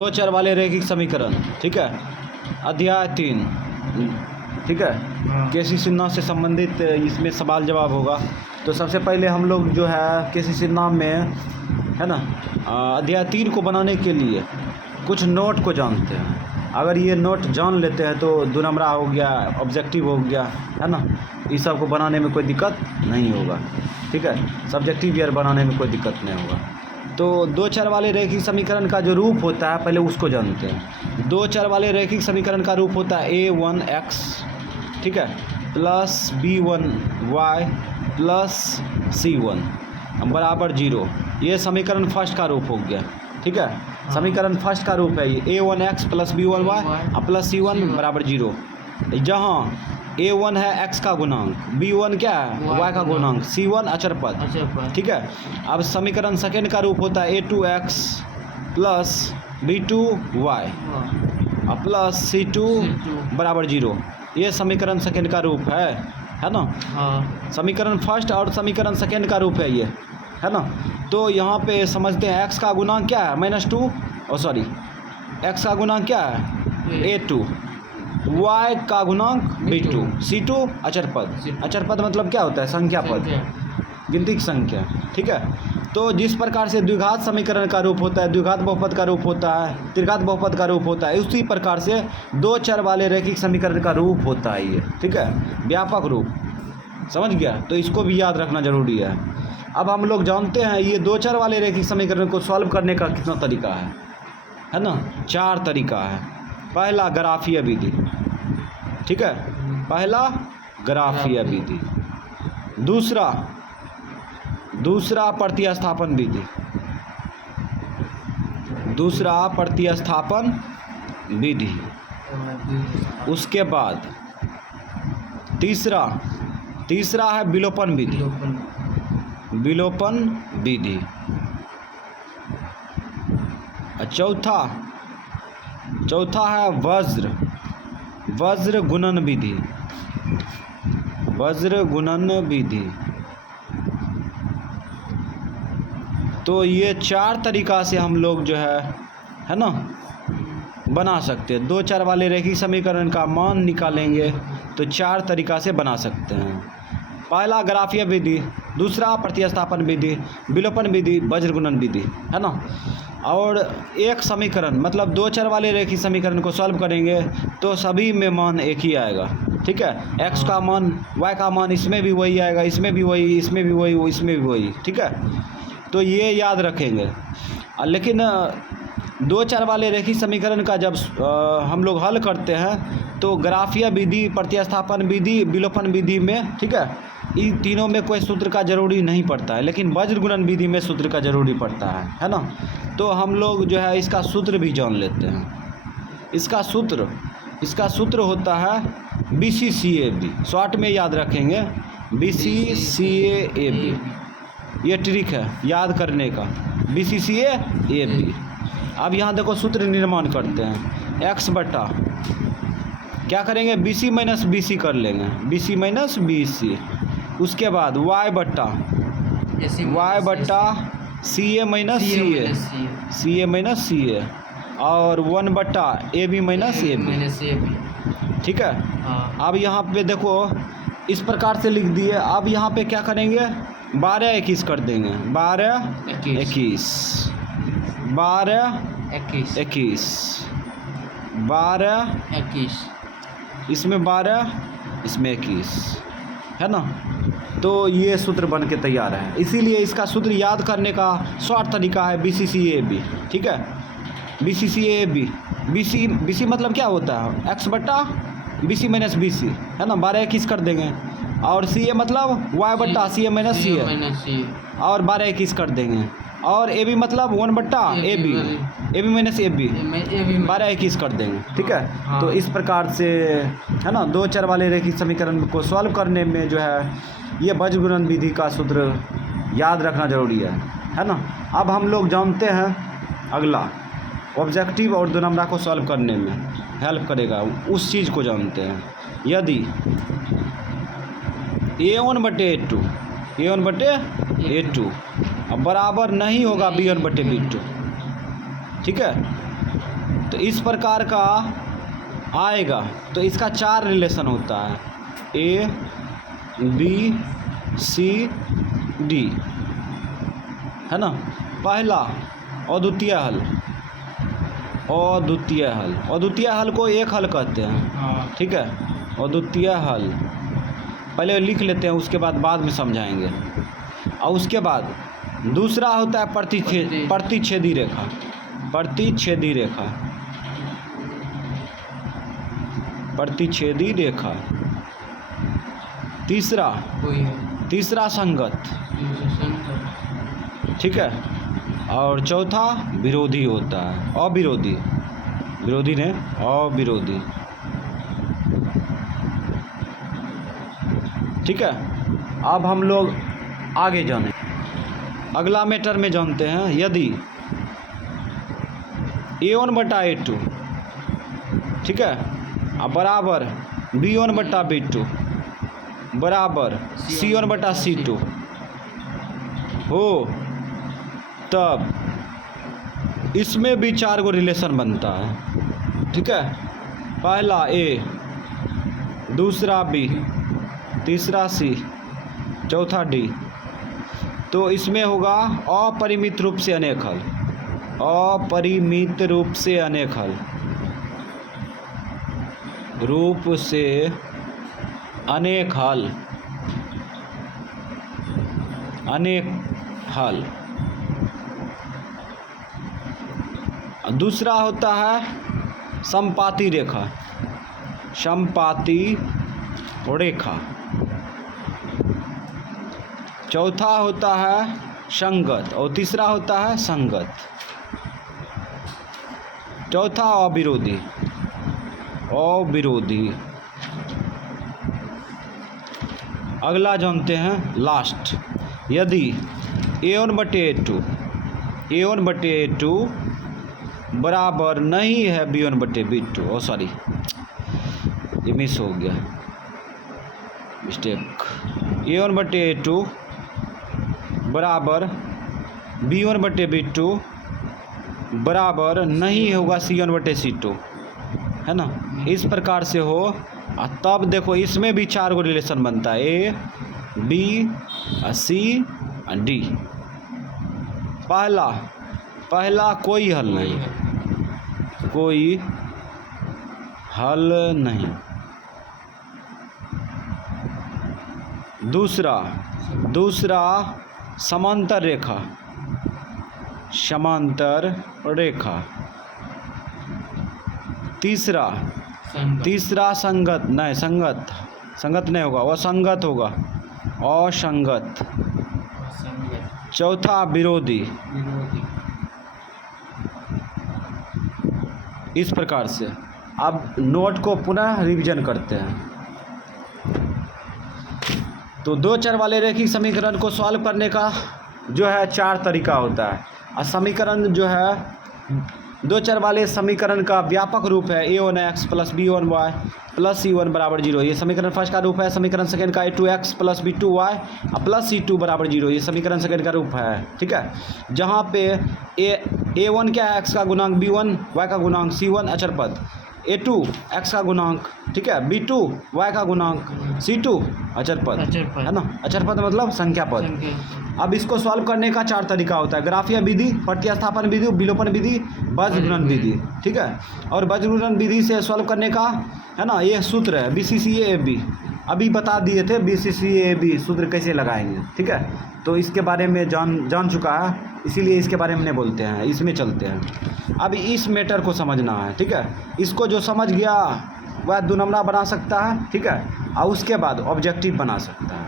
दो चर वाले रैखिक समीकरण, ठीक है। अध्याय 3, ठीक है। केसी सिन्हा से संबंधित इसमें सवाल जवाब होगा। तो सबसे पहले हम लोग जो है केसी सिन्हा में है ना अध्याय 3 को बनाने के लिए कुछ नोट को जानते हैं। अगर ये नोट जान लेते हैं तो दो नंबरा हो गया, ऑब्जेक्टिव हो गया, है ना। इस सब को बनाने में कोई दिक्कत नहीं होगा, ठीक है। सब्जेक्टिव ईयर बनाने में कोई दिक्कत नहीं होगा। तो दो चर वाले रैखिक समीकरण का जो रूप होता है पहले उसको जानते हैं। दो चर वाले रैखिक समीकरण का रूप होता है a1x, ठीक है, प्लस b1y प्लस c1 बराबर 0। ये समीकरण फर्स्ट का रूप हो गया, ठीक है। समीकरण फर्स्ट का रूप है ये a1x plus b1y plus c1 बराबर 0। जहाँ a1 है x का गुणांक, b1 क्या है y का गुणांक, c1 अचर पद, ठीक है। अब समीकरण सेकेंड का रूप होता है a2x plus b2y plus c2 बराबर 0। ये समीकरण सेकेंड का रूप है ना। समीकरण फर्स्ट और समीकरण सेकेंड का रूप है ये, है ना। तो यहाँ पे समझते हैं x का गुणांक क्या है -2, x का गुणांक क्या है a2, y का गुणांक b2, c2 अचर पद मतलब क्या होता है संख्या पद, गिनती की संख्या, ठीक है। तो जिस प्रकार से द्विघात समीकरण का रूप होता है, द्विघात बहुपद का रूप होता है, त्रिघात बहुपद का रूप होता है, उसी प्रकार से दो चर वाले रैखिक समीकरण का रूप होता है ये, ठीक है, व्यापक रूप। समझ गया। तो इसको भी याद रखना जरूरी है। अब हम लोग जानते हैं ये दो चर वाले रैखिक समीकरण को सॉल्व करने का कितना तरीका है ना। 4 तरीका है। पहला ग्राफीय विधि, ठीक है, पहला ग्राफीय विधि। दूसरा प्रतिस्थापन विधि, उसके बाद तीसरा है विलोपन विधि। चौथा है वज्र गुणन विधि। तो ये 4 तरीका से हम लोग जो है ना बना सकते हैं। दो चर वाले रैखिक समीकरण का मान निकालेंगे तो 4 तरीका से बना सकते हैं। पहला ग्राफीय विधि, दूसरा प्रतिस्थापन विधि, विलोपन विधि, वज्र गुणन विधि, है ना। और एक समीकरण मतलब दो चर वाले रैखिक समीकरण को सॉल्व करेंगे तो सभी में मान एक ही आएगा, ठीक है। x का मान, y का मान, इसमें भी वही आएगा, इसमें भी वही, इसमें भी वही, इसमें भी वही, ठीक है। तो ये याद रखेंगे। लेकिन दो चर वाले रैखिक समीकरण का जब हम लोग हल करते हैं तो ग्राफीय विधि, प्रतिस्थापन विधि, विलोपन विधि में, ठीक है, इन तीनों में कोई सूत्र का जरूरी नहीं पड़ता है, लेकिन वज्र गुणन विधि में सूत्र का जरूरी पड़ता है ना। तो हम लोग जो है इसका सूत्र भी जान लेते हैं। इसका सूत्र होता है BCCAB, शॉर्ट में याद रखेंगे BCCAB। ये ट्रिक है याद करने का, BCCAB। अब यहाँ देखो सूत्र निर्माण करते हैं। x बटा क्या करेंगे, BC माइनस BC कर लेंगे, BC माइनस BC। उसके बाद y बटा CA minus CA minus CA और 1 बटा AB माइनस AB, ठीक है। अब यहाँ पे देखो इस प्रकार से लिख दिए। अब यहाँ पे क्या करेंगे, 12-21 कर देंगे, 12-21, 12-21, इसमें 12, इसमें 21, है ना। तो ये सूत्र बन के तैयार है। इसीलिए इसका सूत्र याद करने का शॉर्ट तरीका है BCCAB, ठीक है। BCCAB, BC मतलब क्या होता है x बटा BC माइनस BC, है ना, 12-21 कर देंगे। और CA मतलब y बट्टा CA माइनस CA और 12-21 कर देंगे। और AB मतलब 1 बट्टा AB माइनस AB 12-21 कर देंगे, ठीक है। तो इस प्रकार से, है ना, दो चर वाले रैखिक समीकरण को सॉल्व करने में जो है ये वज्र गुणन विधि का सूत्र याद रखना जरूरी है ना। अब हम लोग जानते हैं अगला ऑब्जेक्टिव और दो नंबरा को सॉल्व करने में हेल्प करेगा, उस चीज़ को जानते हैं। यदि a1 बटे a2 अब बराबर नहीं होगा b1 बटे b2, ठीक है। तो इस प्रकार का आएगा। तो इसका 4 रिलेशन होता है, ए बी सी डी, है ना। पहला अद्वितीय हल, अद्वितीय हल, अद्वितीय हल को एक हल कहते हैं, ठीक है। अद्वितीय हल पहले लिख लेते हैं, उसके बाद में समझाएंगे। और उसके बाद दूसरा होता है प्रतिच्छेदी रेखा, प्रतिच्छेदी रेखा, प्रतिच्छेदी रेखा। तीसरा संगत, ठीक है। और चौथा विरोधी होता है, अविरोधी, विरोधी ने अविरोधी, ठीक है। अब हम लोग आगे जाने, अगला मैटर में जानते हैं। यदि A1/A2, ठीक है, बराबर B1/B2 बराबर C1/C2 हो, तब इसमें भी 4 गो रिलेशन बनता है, ठीक है। पहला ए, दूसरा बी, तीसरा सी, चौथा डी। तो इसमें होगा अपरिमित रूप से अनेक हल, अपरिमित रूप से अनेक हल, रूप से अनेक हल, अनेक हल। दूसरा होता है समपाती रेखा, समपाती रेखा। चौथा होता है संगत और तीसरा होता है संगत। चौथा अविरोधी, अविरोधी। अगला जानते हैं लास्ट। यदि A1/A2, A1/A2 बराबर नहीं है B1/B2, ओ सॉरी ये मिस हो गया, मिस्टेक। A1/A2 बराबर B1/B2 बराबर नहीं होगा C1/C2, है ना। इस प्रकार से हो, तब देखो इसमें भी 4 गो रिलेशन बनता है, ए बी सी डी। पहला कोई हल नहीं, कोई हल नहीं। दूसरा समांतर रेखा, समांतर रेखा। तीसरा संगत नहीं, संगत नहीं होगा, असंगत होगा, असंगत। चौथा विरोधी। इस प्रकार से अब नोट को पुनः रिवीजन करते हैं। तो 2 चर वाले रैखिक समीकरण को सॉल्व करने का जो है 4 तरीका होता है। और समीकरण जो है 2 चर वाले समीकरण का व्यापक रूप है A1x + B1y + C1 = 0। ये समीकरण फर्स्ट का रूप है। समीकरण सेकंड का A2x + B2y + C2 = 0। ये समीकरण सेकंड का रूप है, ठीक है। जहाँ पे A1 क्या है, x का गुणांक B1, y का गुणांक C1 अचर पद, A2 x का गुणांक, ठीक है, B2 y का गुणांक, C2 अचर पद, है ना। अचर पद मतलब संख्या पद। अब इसको सॉल्व करने का 4 तरीका होता है, ग्राफीय विधि, प्रतिस्थापन विधि, विलोपन विधि, बीजगणित विधि, ठीक है। और बीजगणित विधि से सॉल्व करने का, है ना, ये सूत्र है BCCA-AB। अभी बता दिए थे BCCA-AB सूत्र कैसे लगाएंगे, ठीक है। तो इसके बारे में जान चुका है, इसीलिए इसके बारे में नहीं बोलते हैं, इसमें चलते हैं। अब इस मैटर को समझना है, ठीक है। इसको जो समझ गया वह 2 नंबरा बना सकता है, ठीक है, और उसके बाद ऑब्जेक्टिव बना सकता है।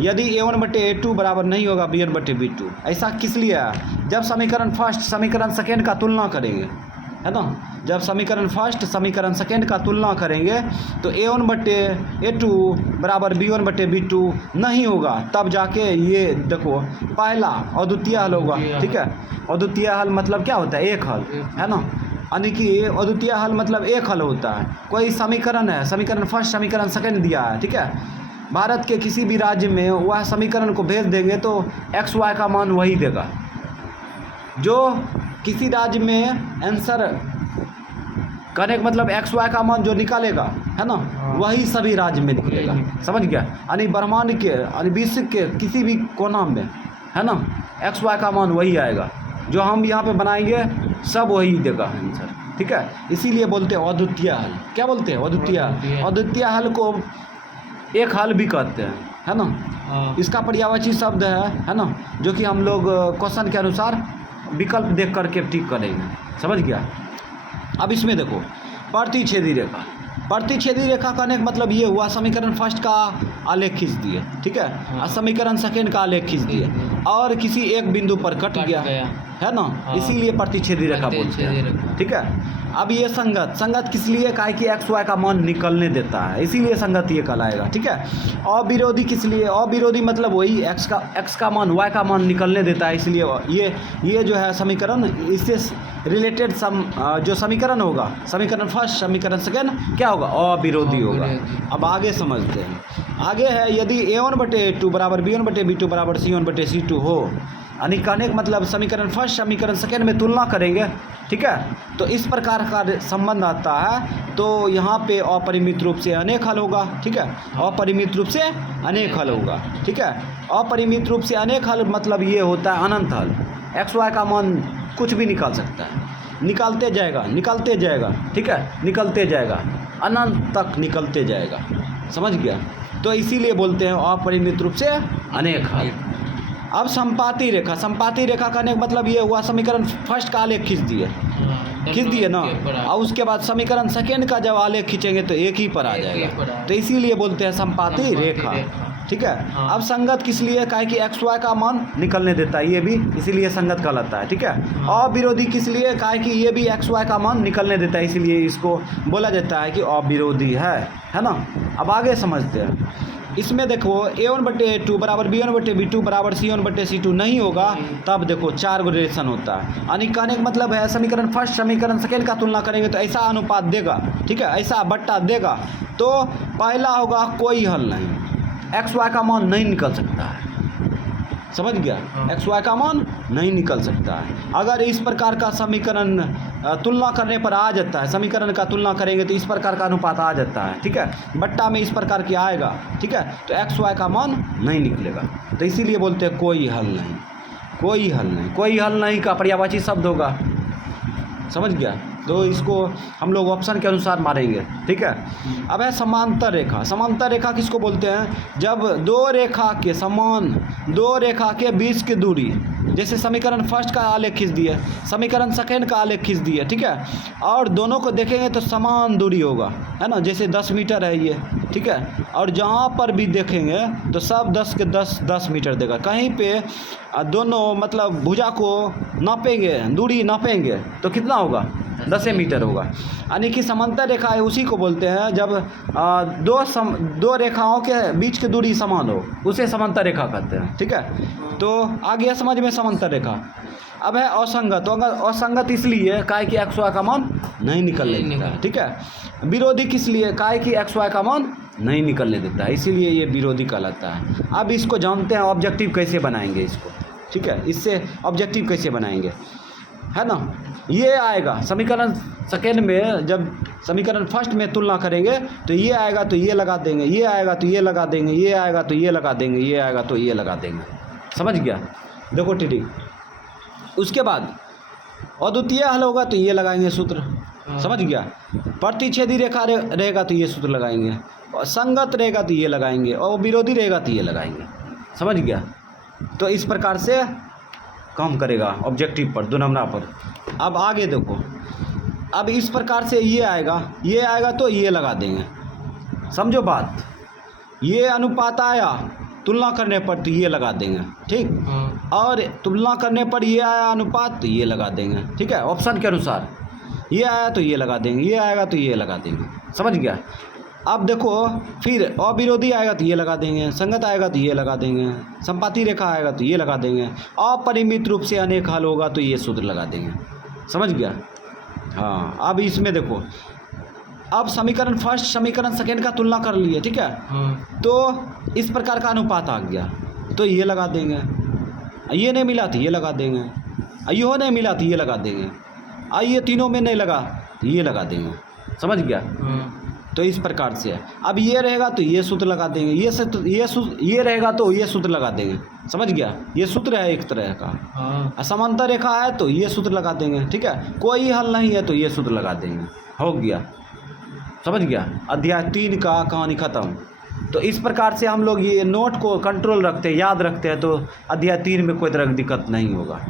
यदि A1/A2 बराबर नहीं होगा B1/B2, ऐसा किस लिए है? जब समीकरण फर्स्ट समीकरण सेकेंड का तुलना करेंगे, है ना, जब समीकरण फर्स्ट समीकरण सेकेंड का तुलना करेंगे तो A1/A2 बराबर B1/B2 नहीं होगा, तब जाके ये देखो पहला अद्वितीय हल होगा, ठीक है। अद्वितीय हल मतलब क्या होता है? एक हल, है ना। यानी कि अद्वितीय हल मतलब एक हल होता है। कोई समीकरण है, समीकरण फर्स्ट समीकरण सेकेंड दिया है, ठीक है। भारत के किसी भी राज्य में वह समीकरण को भेज देंगे तो XY का मान वही देगा। जो किसी राज्य में आंसर कहने का मतलब एक्स वाई का मान जो निकालेगा है ना, वही सभी राज्य में निकलेगा। समझ गया? यानी ब्रह्मांड के यानी विश्व के किसी भी कोना में है ना, एक्स वाई का मान वही आएगा, जो हम यहाँ पे बनाएंगे सब वही देगा आंसर। ठीक है, इसीलिए बोलते हैं अद्वितीय हल। क्या बोलते हैं? अद्वितीय। अद्वितीय हल को एक हल भी कहते हैं, है ना। इसका पर्यायवाची शब्द है ना, जो कि हम लोग क्वेश्चन के अनुसार विकल्प देख करके टिक करेंगे। समझ गया? अब इसमें देखो प्रतिच्छेदी रेखा। प्रतिच्छेदी रेखा कहने का मतलब ये हुआ समीकरण फर्स्ट का आलेख खींच दिए, ठीक है, और समीकरण सेकेंड का आलेख खींच दिए और किसी एक बिंदु पर कट गया है ना, इसीलिए प्रतिच्छेदी रेखा बोलते हैं। ठीक है, अब ये संगत किस लिए? काहे कि एक्स वाई का मान निकलने देता है, इसीलिए संगत ये कहलाएगा। ठीक है, अविरोधी किस लिए? अविरोधी मतलब वही एक्स का मान वाई का मान निकलने देता है, इसलिए ये जो है समीकरण, इससे रिलेटेड जो समीकरण होगा, समीकरण फर्स्ट समीकरण सेकेंड क्या होगा? अविरोधी होगा। अब आगे समझते हैं। आगे है यदि a1/a2 बराबर b1/b2 बराबर c1/c2 हो, यानी कहने का मतलब समीकरण फर्स्ट समीकरण सेकेंड में तुलना करेंगे, ठीक है, तो इस प्रकार का संबंध आता है। तो यहाँ पे अपरिमित रूप से अनेक हल होगा। ठीक है, अपरिमित रूप से अनेक हल होगा। ठीक है, अपरिमित रूप से अनेक हल मतलब ये होता है अनंत हल। एक्स वाई का मान कुछ भी निकाल सकता है, निकालते जाएगा। ठीक है, निकलते जाएगा, अनंत तक निकलते जाएगा। समझ गया? तो इसीलिए बोलते हैं अपरिमित रूप से अनेक हल। अब संपाती रेखा कहने का मतलब ये हुआ समीकरण फर्स्ट का आलेख खींच दिए ना, और उसके बाद समीकरण सेकेंड का जब आलेख खींचेंगे तो एक ही पर आ जाएगा, तो इसीलिए बोलते हैं संपाती रेखा। ठीक है, अब संगत किस लिए? काहे कि एक्स वाई का मान निकलने देता है, ये भी इसीलिए संगत कहलाता है। ठीक है, अविरोधी किस लिए? काहे कि ये भी एक्स वाई का मान निकलने देता है, इसीलिए इसको बोला जाता है कि अविरोधी है ना। अब आगे समझते हैं। इसमें देखो a1/a2 बराबर b1/b2 बराबर c1/c2 नहीं होगा, तब देखो 4 गो रिलेशन होता है। यानी कहने का मतलब है समीकरण फर्स्ट समीकरण सेकेंड का तुलना करेंगे तो ऐसा अनुपात देगा, ठीक है, ऐसा बट्टा देगा। तो पहला होगा कोई हल नहीं, एक्स वाई का मान नहीं निकल सकता है। समझ गया? एक्स वाई का मान नहीं निकल सकता है। अगर इस प्रकार का समीकरण तुलना करने पर आ जाता है, समीकरण का तुलना करेंगे तो इस प्रकार का अनुपात आ जाता है। ठीक है, बट्टा में इस प्रकार की आएगा, ठीक है, तो एक्स वाई का मान नहीं निकलेगा, तो इसीलिए बोलते हैं कोई हल नहीं। कोई हल नहीं का पर्यायवाची शब्द होगा। समझ गया? तो इसको हम लोग ऑप्शन के अनुसार मारेंगे। ठीक है, अब है समांतर रेखा किसको बोलते हैं? जब दो रेखा के बीच की दूरी, जैसे समीकरण फर्स्ट का आलेख खींच दिए, समीकरण सेकेंड का आलेख खींच दिए, ठीक है, और दोनों को देखेंगे तो समान दूरी होगा, है ना, जैसे 10 मीटर है ये, ठीक है, और जहाँ पर भी देखेंगे तो सब 10 के 10 मीटर देगा। कहीं पे दोनों मतलब भुजा को नापेंगे, दूरी नापेंगे तो कितना होगा? 10 मीटर होगा। यानी कि समांतर रेखा है, उसी को बोलते हैं जब दो रेखाओं के बीच की दूरी समान हो, उसे समांतर रेखा कहते हैं। ठीक है, तो आ गया समझ में समांतर रेखा। अब है असंगत। असंगत इसलिए काहे कि एक्स वाई का मान नहीं निकलने देता है। ठीक है, विरोधी किस लिए? काहे कि एक्स वाई का मान नहीं निकलने देता है, इसीलिए ये विरोधी कहलाता है। अब इसको जानते हैं ऑब्जेक्टिव कैसे बनाएंगे इसको। ठीक है, इससे ऑब्जेक्टिव कैसे बनाएंगे, है ना, ये आएगा समीकरण सेकेंड में। जब समीकरण फर्स्ट में तुलना करेंगे तो ये आएगा तो ये लगा देंगे, ये आएगा तो ये लगा देंगे, ये आएगा तो ये लगा देंगे, ये आएगा तो ये लगा देंगे। समझ गया? देखो टीटी, उसके बाद अद्वितीय हल होगा तो ये लगाएंगे सूत्र। समझ गया? प्रतिच्छेदी रेखा रहेगा तो ये सूत्र लगाएंगे, और संगत रहेगा तो ये लगाएंगे, और विरोधी रहेगा तो ये लगाएंगे। समझ गया? तो इस प्रकार से काम करेगा ऑब्जेक्टिव पर, 2 नंबर पर। अब आगे देखो, अब इस प्रकार से ये आएगा तो ये लगा देंगे। समझो बात, ये अनुपात आया तुलना करने पर तो ये लगा देंगे, ठीक, और तुलना करने पर ये आया अनुपात तो ये लगा देंगे। ठीक है, ऑप्शन के अनुसार ये आया तो ये लगा देंगे, ये आएगा तो ये लगा देंगे। समझ गया? अब देखो फिर अविरोधी आएगा तो ये लगा देंगे, संगत आएगा तो ये लगा देंगे, संपाती रेखा आएगा तो ये लगा देंगे, अपरिमित रूप से अनेक हल होगा तो ये सूत्र लगा देंगे। समझ गया? हाँ, अब इसमें देखो, अब समीकरण फर्स्ट समीकरण सेकेंड का तुलना कर लिए, ठीक है, तो इस प्रकार का अनुपात आ गया तो ये लगा देंगे, ये नहीं मिला तो ये लगा देंगे, ये नहीं मिला तो ये लगा देंगे, ये तीनों में नहीं लगा तो ये लगा देंगे, समझ गया। तो इस प्रकार से है। अब ये रहेगा तो ये सूत्र लगा देंगे, ये रहेगा तो ये सूत्र लगा देंगे, समझ गया। ये सूत्र है एक तरह का। समांतर रेखा है तो ये सूत्र लगा देंगे, ठीक है। कोई हल नहीं है तो ये सूत्र लगा देंगे, हो गया, समझ गया। अध्याय 3 का कहानी ख़त्म। तो इस प्रकार से हम लोग ये नोट को कंट्रोल रखते हैं, याद रखते हैं, तो अध्याय 3 में कोई तरह की दिक्कत नहीं होगा।